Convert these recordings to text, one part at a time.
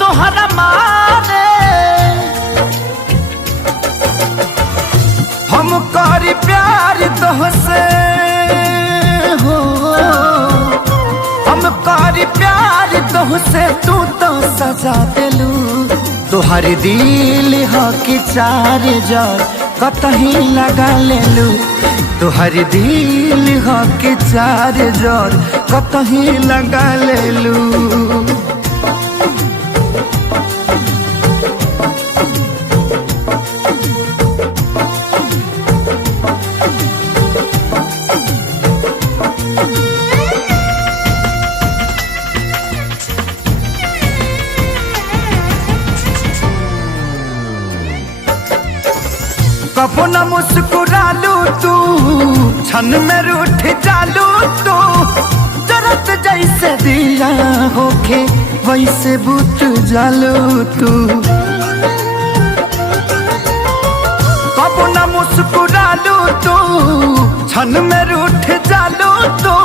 तोहरा मारे हम करी प्यार तोहसे हो, हम करी प्यार तोहसे तू तो सजा दिलू। तोहर दिल हो कि चार जार कतही लगा लेलू। तोहर दिल हो कि चार जार कतही लगा लेलू। कबो न मुस्कुरालू तू, क्षण में रूठ जालू तू। जरत जैसे दिया होके वैसे बुझ जालू तू। कबो न मुस्कुरालू तू, क्षण में रूठ जालू तू।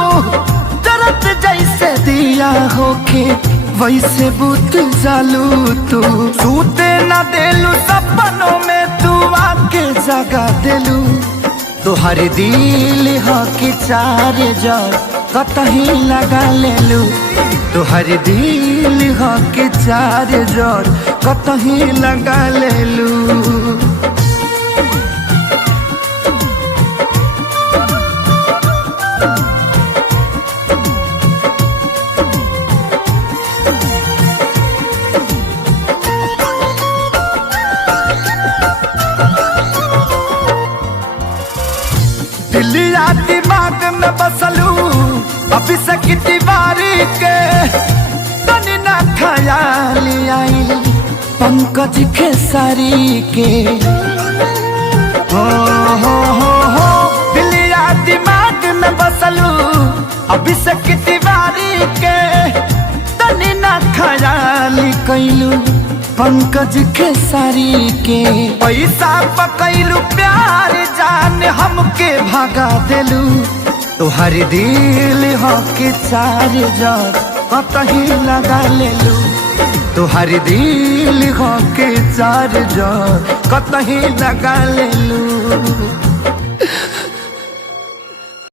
जरत जैसे दिया होके वैसे बुझ जालू तू। सूते न देलू सपनों में तू आके जगा दिलू। तोहर दिल हो कि चार जार कतही लगा लेलू। तोहर दिल हो कि चार जार कतही लगा लेलू। दिलिया दिमाग में बसलू अभी से तिवारी के। तनी ना ख्याल आई पंकज खेसारी के। हो दिलिया दिमाग में बसलू अभी से तिवारी के। तनी ना ख्याल कैलू पंकज खेसारी के। पैसा पकैलू प्यार जान हमके भगा दिलू। तोहर दिल हो कि चार जार कतही लगा लेलू। तोहर दिल हो कि चार जार कतही लगा लेलू।